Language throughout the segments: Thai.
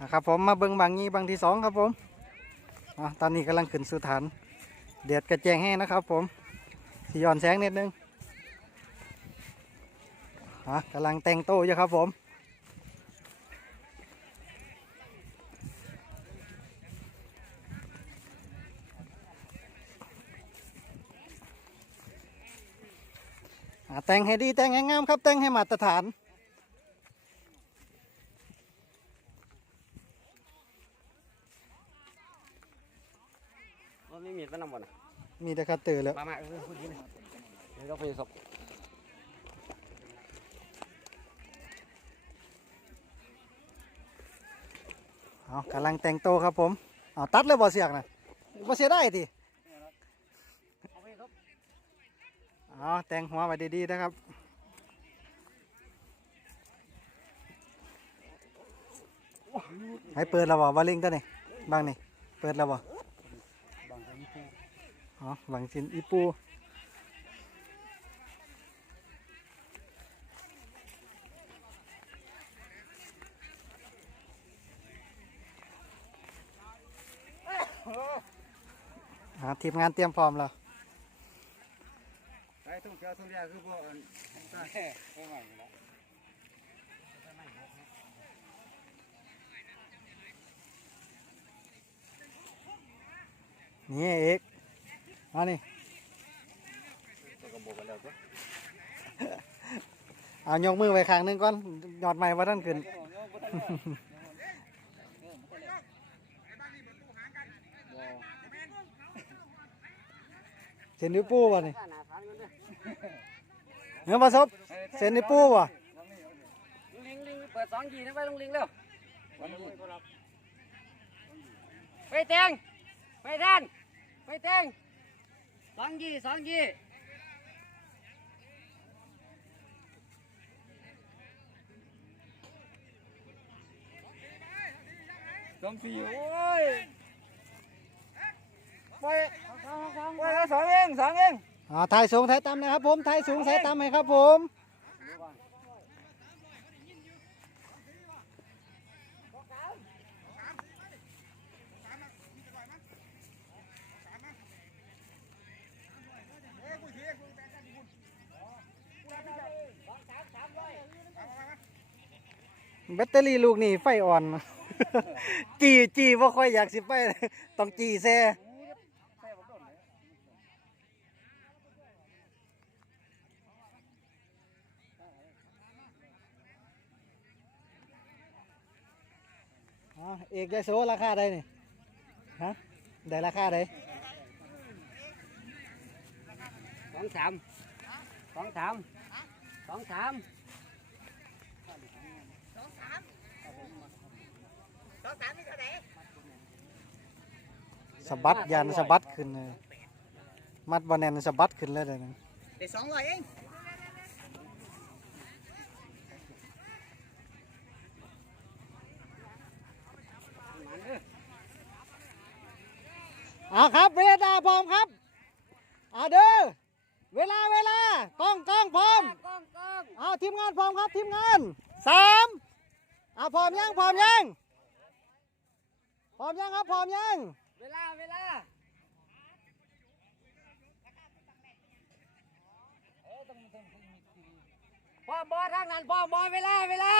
นะครับผมมาเบิ่งบางงี้บางที่สองครับผมอตอนนี้กำลังขึ้นสู่ฐานเดือดกระแจงแห้งนะครับผมสีย้อนแสงนิดนึงอะกำลังแต่งโต้อยู่ครับผมแต่งให้ดีแต่งให้งามครับแต่งให้มาตรฐาน รถไม่มีดมันนำบ่นะ มีแต่คัตเตอร์แล้ว มามาเออพูดดีเลยเดี๋ยวเราไปศพเอากำลังแต่งโตวครับผม เอาตัดเลยบ่เสียกนะบ่เสียได้ทีเอาไปศพเอาแต่งหัวไว้ดีๆนะครับ ให้เปิดแล้วบ่วาลิงตัวนี้บางนี่ เปิดแล้วบ่ อ๋อบางสินอีปูอ่าทีมงานเตรียมพร้อมแล้วไปทุ่งเขียวทุ่งเรียคือพวกอันแค่ไม่ไหวแล้วนี่เอก มานี่ตัวกระบอกกันแล้วก็เอายกมือไว้ข้างหนึงก่อนยอดใหม่ว่าท่านขึ้นเส้นนิ้วปูวะนี่หน้าทางกันเด้อเนื้อผสมเส้นนิ้วปูวะลิงลิงเปิดสองยีนะไปลงลิงเร็วไปแตงไปด้านไปแตง องยีสองยีสองสี่โอ้ยไปไปแล้วสองเองสองเองอ่าถ่ายสูงถ่ายต่ำนะครับผมถ่ายสูงถ่ายต่ำให้ครับผม แบตเตอรี่ลูกนี่ไฟอ่อน จีจีว่าค่อยอยากสิไป ต้องจีแซ่เอกยายโสราคาใดนี่ฮะได้ราคาใดสองสามสองสามสองสาม สะบัดยันสะบัดขึ้นเลย มัดบอแนนสะบัดขึ้นเลยเดี๋ยวนี้เด็กสองร้อยเองเอาครับเวลาพร้อมครับเอาเด้อเวลาเวลากล้องกล้องพร้อมกล้องกล้องเอาทีมงานพร้อมครับทีมงานสามเอาพร้อมยังพร้อมยัง พร้อมยังครับพร้อมยังเวลาเวลาพ่อบอทางนั้นพ่อบอเวลาเวลา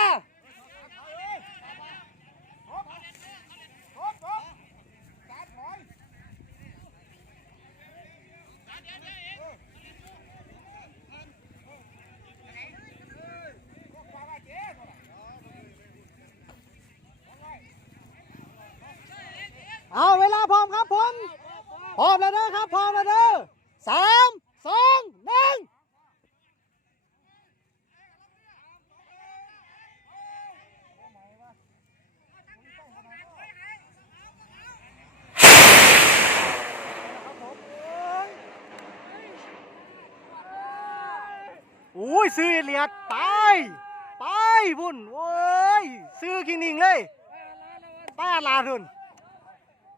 เอาเวลาพร้อมครับผมพร้อมแล้วเด้อครับพร้อมแล้วเด้อสามสองหนึ่งอุ้ยซื้อเหลียดตายไปพุ่นโอ้ยซื้อกินนิ่งเลยป้าลาทุน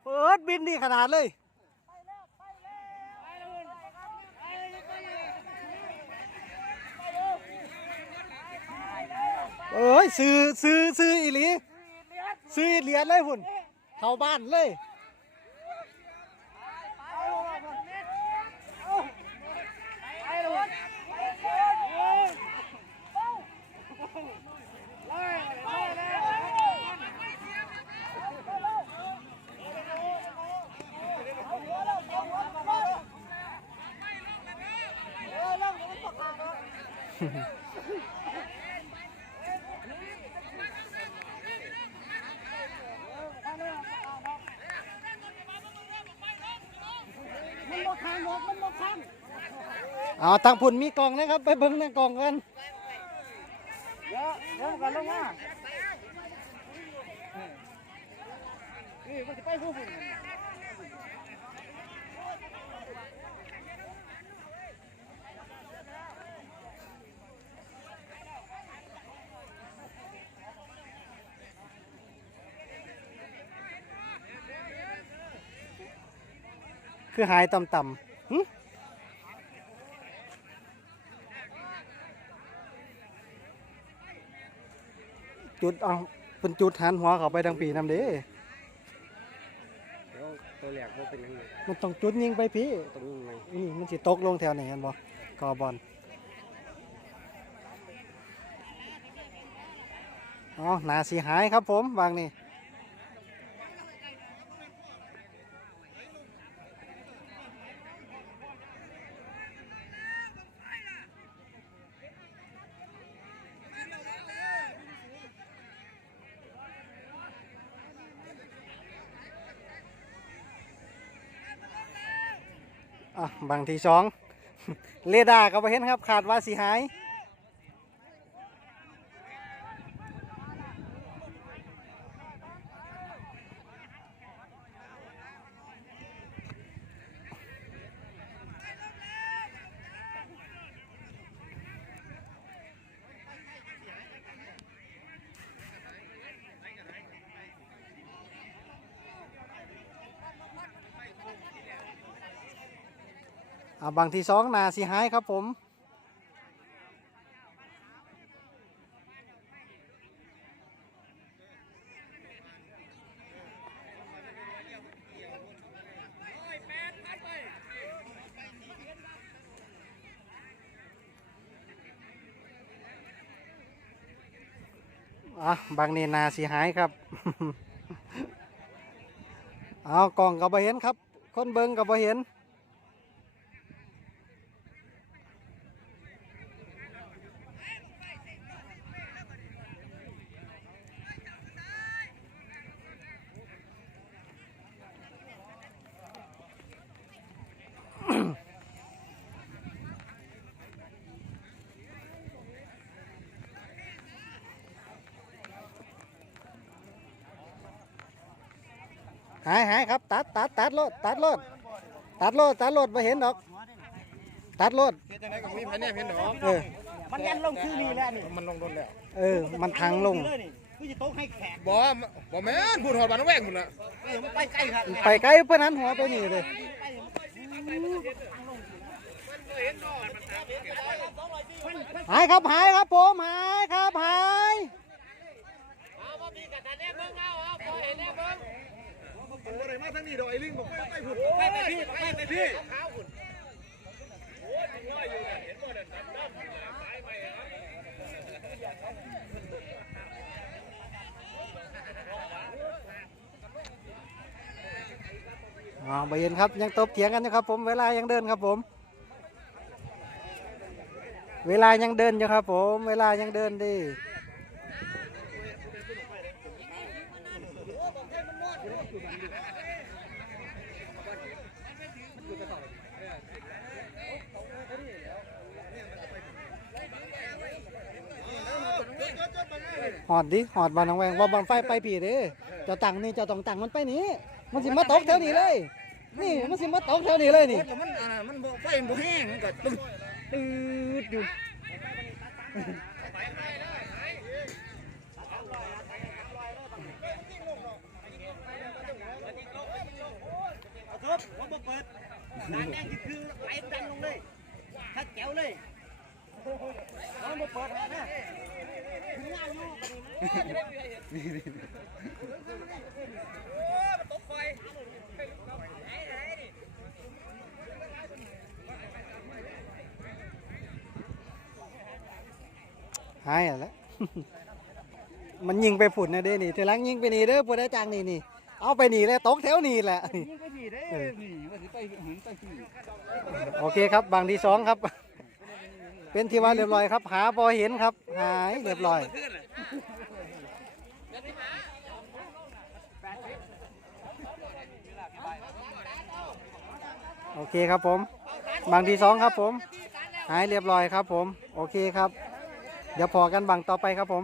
เปิดบินดีขนาดเลยเอ้ยซื้อซื้อซื้ออีหลีซื้อเหรียญเลยหุ่นเข้าบ้านเลย เอาทางพุ่นมีกล่องนะครับ ไปเบิ้งในกล่องกันเดี๋ยวเดี๋ยวก่อนลงมานี่มันจะไปผู้ฝุ่ คือหายต่ำๆหึจุดเอาเป็นจุดหันหัวเขาไปทางปีน้ำเด้เดี๋ยวตัวแหลกมันเป็นยังไงมันต้องจุดยิงไปพี่ตรงนี้ไหมนี่มันสิตกลงแถวไหนกันบ่กอบอลอ๋อหนาสีหายครับผมวางนี่ อะบางที่สอง เรดาร์ก็ไปเห็นครับ ขาดว่าสีหาย อ่าบางที่สองนาสีหายครับผมอะบางนี่นาสีหายครับ เอากล่องกับบเห็นครับ คนเบิงกับบเห็น หายหายครับ ตัดตัดตัดรถตัดรถตัดรถตัดรถมาเห็นดอก ตัดรถเฮ็ดจังได๋ก็มีพันแน่เห็นดอกเออมันยันลงชื่อนี่แล้วนี่มันลงโดนแล้วเออ มันทางลงเลยนี่คือจะโต๊ะให้แขกบ่บ่แม่นพูดหอดบ้านแวงพุ่นน่ะเออมันไปใกล้ครับไปไกลเพื่อนหันหัวไปนี่เลยหายครับหายครับผมหายครับหายบ่ได้มา ทางนี้ดอกไอ้ลิงบอกไปไปพุ่นไปไปพี่ไปไปพี่อ๋อไปเย็นครับยังตบเถียงกันนะครับผมเวลายังเดินครับผม เวลายังเดินอยู่ครับผม เวลายังเดินดี หอดดิหอดบานน้องแวงว่าบางไฟไปผีเด้เจ้าตังนี่เจ้าต้องตังมันไปนี้มันสิมาตกแถวนี้เลย นี่มันสิมาตกแถวนี้เลยนี่มันอ่ามันบ่ไฟมันบ่แห้งมันก็ตึ๊ดตึ๊ดอยู่ครับผมบอกเปิดนางแดงคือไหลดันลงเลยถ้าแจ๋วเลยผมบอกเปิดนะ นี่นี่ตกไฟไหนไหนหายแล้วมันยิงไปผุดนะเด้นี่เทลังยิงไปนี่เด้อพวดได้จังนี่นี่ เอาไปหนีเลยตกแถวหนีแหละ ยิงไปนีได้หนี่ไปหนไปนีโอเคครับบางทีสองครับ เป็นที่ว่าเรียบร้อยครับ หาพอเห็นครับ หายเรียบร้อยโอเคครับผม บางที่สองครับผม หายเรียบร้อยครับผม โอเคครับ เดี๋ยวพอกันบางต่อไปครับผม